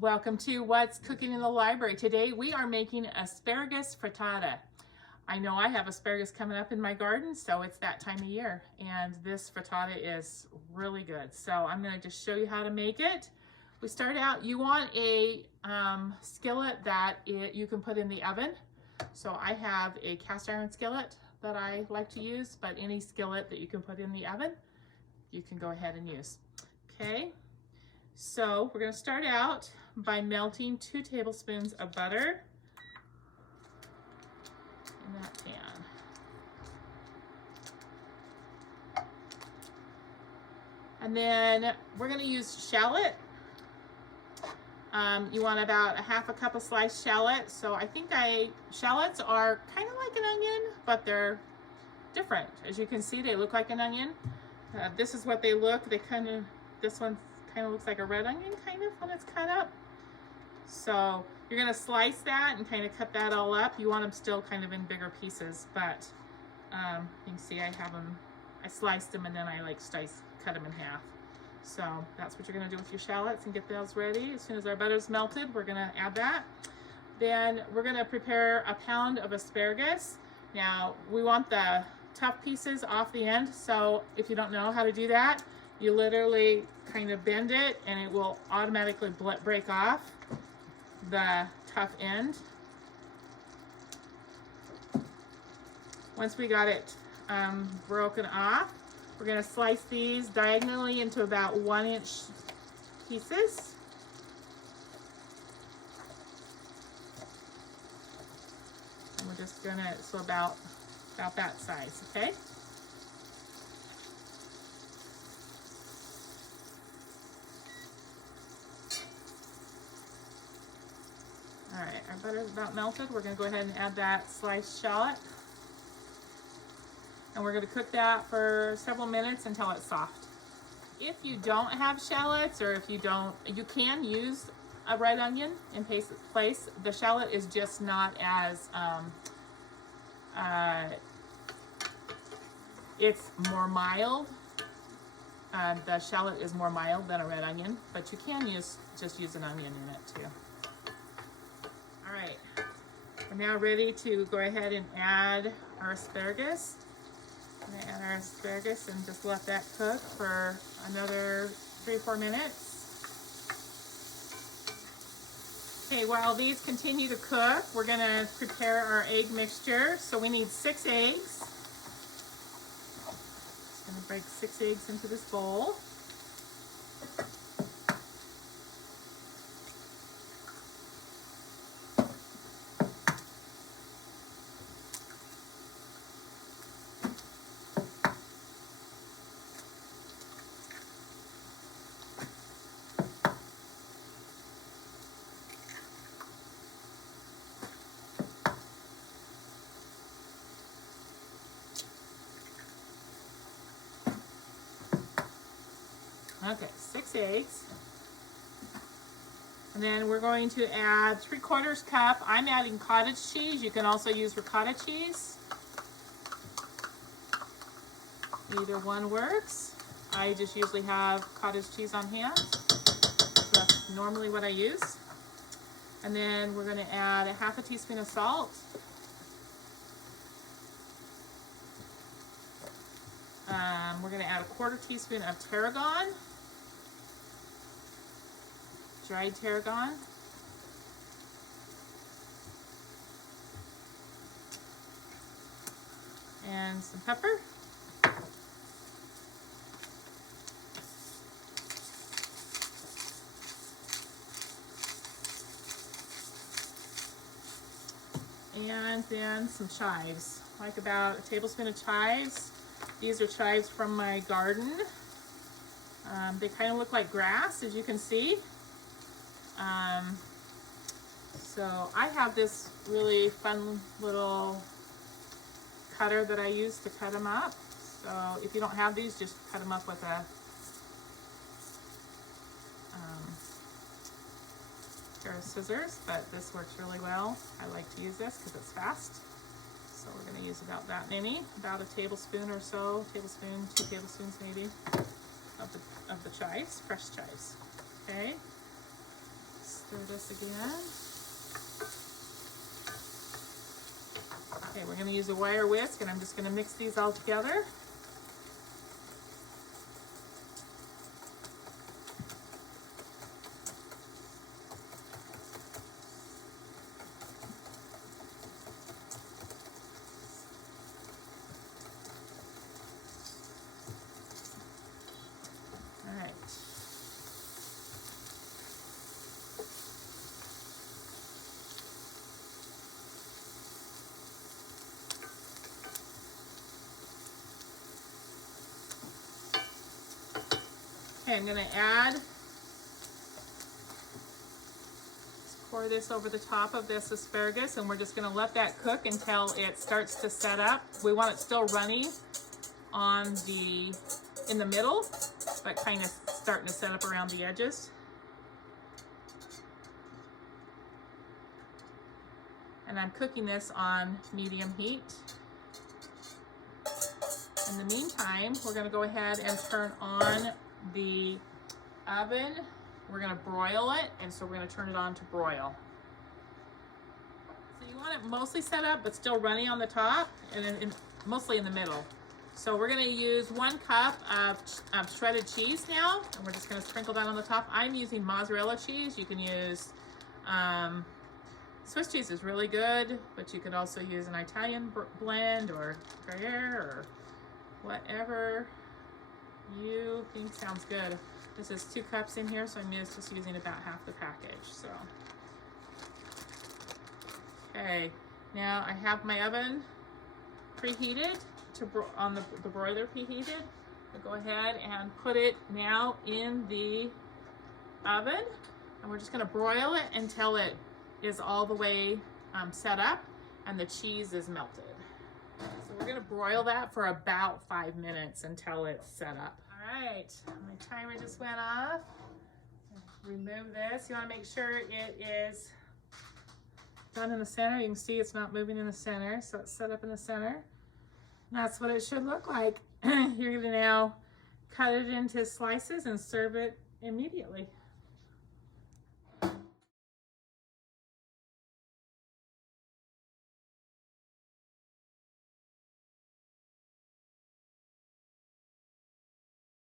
Welcome to What's Cooking in the Library. Today we are making asparagus frittata. I know I have asparagus coming up in my garden, so it's that time of year. And this frittata is really good. So I'm going to just show you how to make it. We start out, you want a skillet that you can put in the oven. So I have a cast iron skillet that I like to use, but any skillet that you can put in the oven, you can go ahead and use. Okay. So we're going to start out by melting 2 tablespoons of butter in that pan. And then we're going to use shallot. You want about a half a cup of sliced shallot. So I think shallots are kind of like an onion, but they're different. As you can see, they look like an onion. This is what they look. This one kind of looks like a red onion kind of when it's cut up. So you're going to slice that and kind of cut that all up. You want them still kind of in bigger pieces, but you can see I sliced them and then I cut them in half. So that's what you're going to do with your shallots and get those ready. As soon as our butter's melted, we're going to add that. Then we're going to prepare a pound of asparagus. Now we want the tough pieces off the end. So if you don't know how to do that, you literally kind of bend it and it will automatically break off the tough end. Once we got it broken off, we're going to slice these diagonally into about 1-inch pieces. And we're just going to, so about that size, okay? All right, our butter is about melted. We're going to go ahead and add that sliced shallot. And we're going to cook that for several minutes until it's soft. If you don't have shallots, or if you can use a red onion in place. The shallot is just not as, it's more mild. The shallot is more mild than a red onion, but you can just use an onion in it too. All right, we're now ready to go ahead and add our asparagus. We're going to add our asparagus and just let that cook for another 3 or 4 minutes. Okay, while these continue to cook, we're going to prepare our egg mixture. So we need 6 eggs. I'm going to break 6 eggs into this bowl. Okay, 6 eggs. And then we're going to add 3/4 cup. I'm adding cottage cheese. You can also use ricotta cheese. Either one works. I just usually have cottage cheese on hand. So that's normally what I use. And then we're going to add a half a teaspoon of salt. We're going to add a 1/4 teaspoon of tarragon. Dried tarragon. And some pepper. And then some chives, like about a tablespoon of chives. These are chives from my garden. They kind of look like grass, as you can see. So I have this really fun little cutter that I use to cut them up. So if you don't have these, just cut them up with a pair of scissors, but this works really well. I like to use this because it's fast. So we're going to use about that many, about a tablespoon or so, 2 tablespoons maybe, of the chives, fresh chives. Okay. Stir this again. Okay, we're going to use a wire whisk, and I'm just going to mix these all together. All right. Okay, I'm going to add, pour this over the top of this asparagus, and we're just going to let that cook until it starts to set up. We want it still runny in the middle, but kind of starting to set up around the edges. And I'm cooking this on medium heat. In the meantime, we're going to go ahead and turn on the oven. We're going to broil it, and so we're going to turn it on to broil. So you want it mostly set up but still runny on the top, and then mostly in the middle. So we're going to use 1 cup of shredded cheese now, and we're just going to sprinkle that on the top. I'm using mozzarella cheese. You can use Swiss cheese is really good, but you could also use an Italian blend or Gruyere or whatever you think sounds good. This is 2 cups in here, so I'm just using about half the package. So, okay, now I have my oven preheated on the broiler preheated. I'll go ahead and put it now in the oven, and we're just going to broil it until it is all the way set up and the cheese is melted. So we're going to broil that for about 5 minutes until it's set up. All right, my timer just went off. Remove this. You want to make sure it is done in the center. You can see it's not moving in the center, so it's set up in the center. And that's what it should look like. You're going to now cut it into slices and serve it immediately.